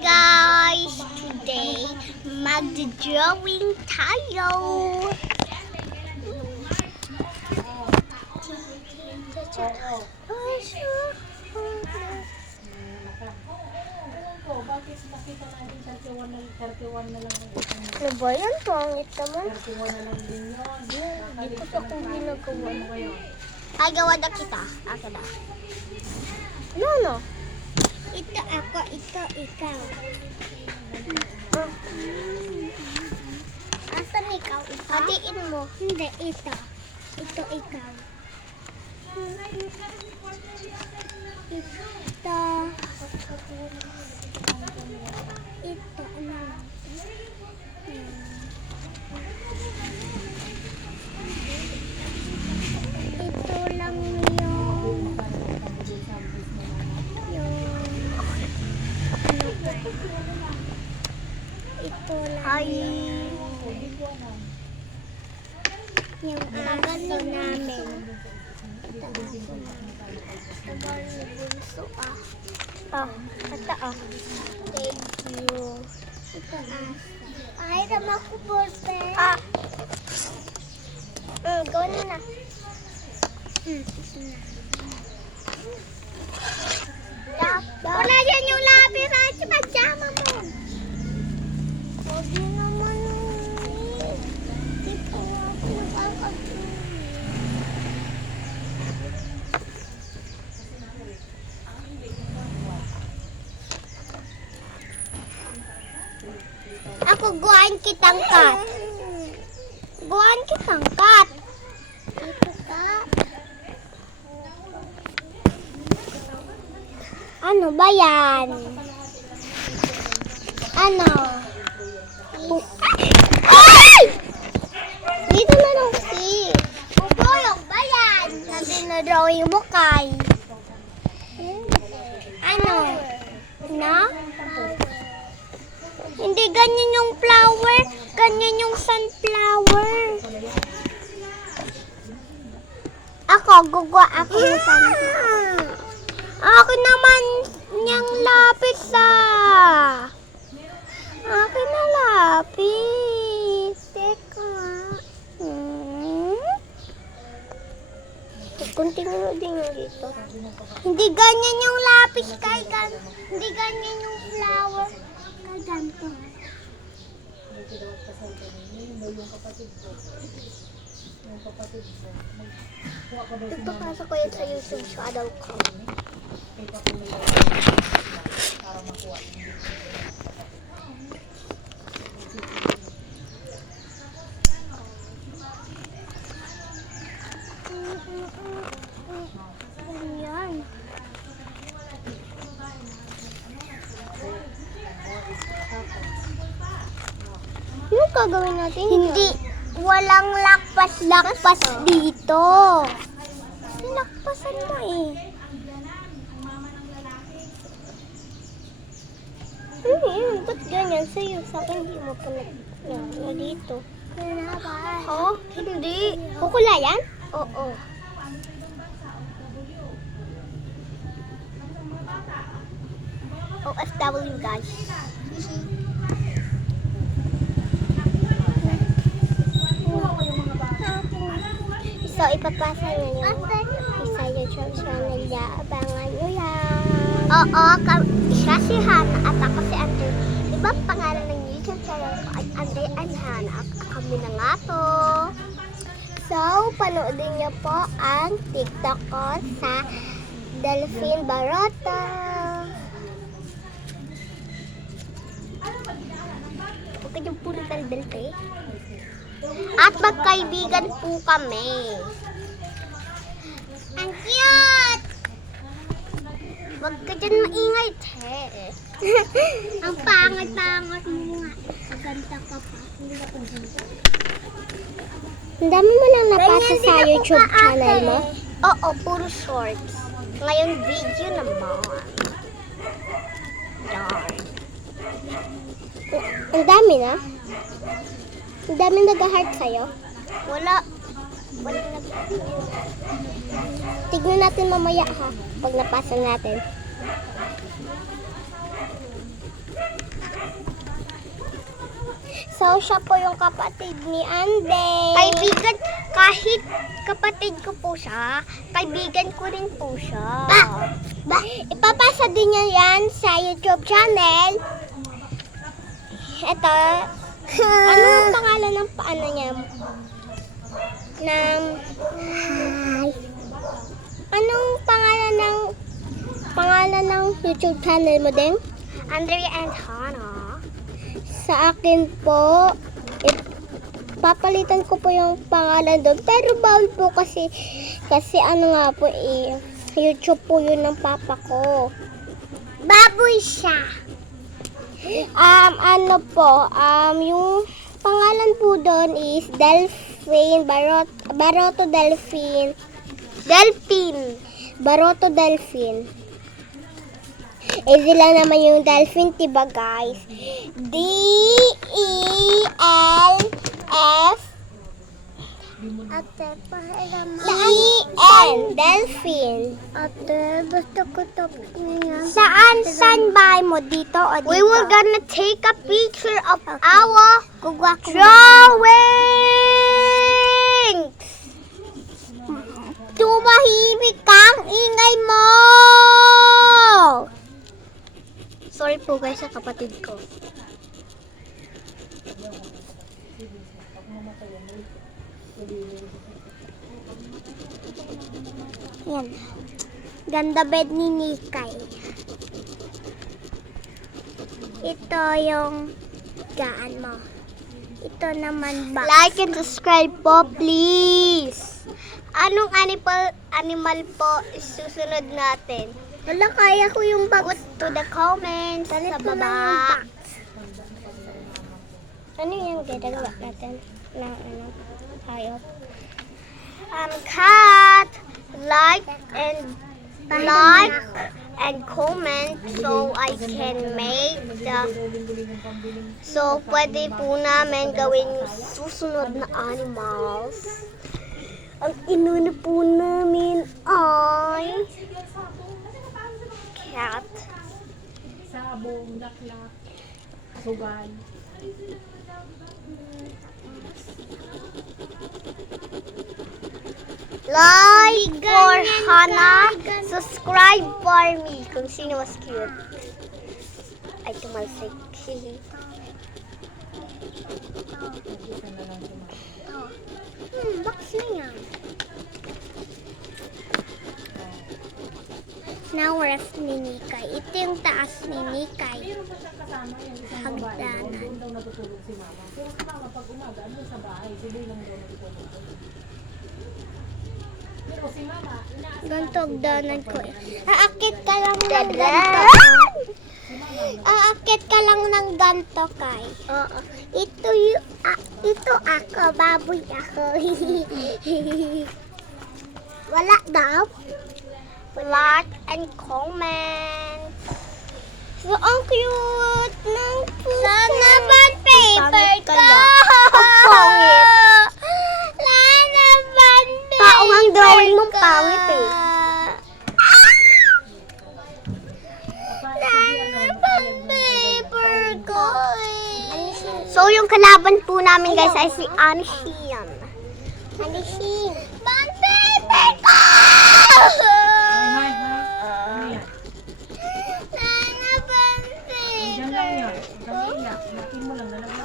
guys! Today, mag-drawing tayo! Bakit nakita natin 31 na lang ang isang Ano ba yan? Pangit naman. 31 na lang din yun. Hindi ko pa kung ginagawa. Ano ngayon? Ay, gawa na kita. Aka na. Ano? Ito ako, ito ikaw. Asan ikaw? Hatiin mo. Hindi, ito. Ito ikaw. Ito. Ito, ano? Ito lang yung ano ba? Ito lang yung aso namin. Ito aso namin. Ito yung bunso ito Thank you. Ito aso. Ay, rama ko ballpen. Gawin mo na. Ito na. Wala yan yung lapis sa pajama mo. Huwag mo naman Di pa nga ako nakakagawin. Ako guwan kitang cut. Guwan kitang cut. Ito ka. Ano ba yan? Ano? Ay! Dito na lang si. Bubuyog ba yan? Sabi na drawing mo kay. Ano? Na? Hindi ganyan yung flower. Ganyan yung sunflower. Ako, gugawa ako ng sunflower. Akin naman niyang lapis Akin na lapis. Teka. Continue din yung dito. Hindi ganyan yung lapis kay hindi ganyan yung flower. Kay ganito. Yung kapatid ko. Ipapasa ko yun sa YouTube channel ko. Para makuha. Ayan. Ano gagawin natin? Hindi. Walang lakpas dito. Lakpasan mo eh. Ba't ganyan sa'yo? Sa akin, hindi mo pa na dito. Oh, hindi. Kukulayan? Oo. OFW guys. So, ipapasa na yung sa YouTube channel niya. Abangan nyo yan. Oo, siya si Hana at ako si Andre. Diba pangalan ng YouTube channel ko ay Andre and Hana. Kami na nga to. So, panoodin niyo po ang TikTok ko sa Delphine Barota. Huwag ka yung puro dal-dal At magkaibigan po kami. Ang cute! Huwag ka dyan maingay, te. Ang pangat-pangat mo nga. Maganda ka pa. Ang dami mo nang napasa sa YouTube channel mo? Oo, puro shorts. Ngayon video naman. Yan. Ang dami na? Ang dami nag-heart sa'yo? Wala. Wala nag-heart. Tignan natin mamaya ha. Pag napasa natin. So, siya po yung kapatid ni Ande. Kaibigan, kahit kapatid ko po siya, kaibigan ko rin po siya. Ipapasa din niya yan sa YouTube channel. Ito. Ano ang pangalan ng paano niya? Anong pangalan ng YouTube channel mo din? Andrea and Hannah. Sa akin po, papalitan ko po yung pangalan doon. Pero bawal po kasi ano nga po YouTube po yun ng papa ko. Baboy siya. Ano po, yung pangalan po doon is Delphine, Baroto Delphine. Baroto Delphine. Easy lang naman yung Delphine, diba guys? D-E-L-F E-N Delphine. Ate, basta ko tapos na yan. Saan bahay mo? Dito o dito? We were gonna take a picture of our drawings. Tumahimik kang ingay mo! Sorry po guys sa kapatid ko. Yan. Ganda bed ni Nikay. Ito yung gaan mo. Ito naman box. Like and subscribe po please. Anong animal po susunod natin? Wala, kaya ko yung box. Put to the comments sa baba. Ano yung gagawin natin? Na ano? Hayop. Cat, like and comment so I can make so pwede po namin gawin yung susunod na animals. Ang inuna po namin ay cat, Sabong, daklak, sugal. like for Hannah, subscribe for me kung sino mas cute. Ay, tumalsik. Box na yan. Now, ref ni Nikay. Ito yung taas ni Nikay. Meron pa siyang kasama yung isang babae. Hagdanan. Doon daw natutulog si mama. Pero si mama pag umaga, ano sa bahay, si Boy lang daw natutulog. Pero si mama, Ganto hagdanan ko eh. Aakit ka lang ng ganto. Aakit ka lang ng ganto, Kay. Oo. Ito ako, baboy ako. Wala daw. Like and comment. So, ang cute ng puso. Sana ba paper ka? Pangit. Sana ba paper ka? Ang drawing mong pangit eh. Paper ko eh. So, yung kalaban po namin guys ay si Anshin. Anshin. Bang paper ko! hi. Ano yan? Sana bang Diyan paper? lang yun. Huwag kang iiyak. Makin mo lang. Lalagay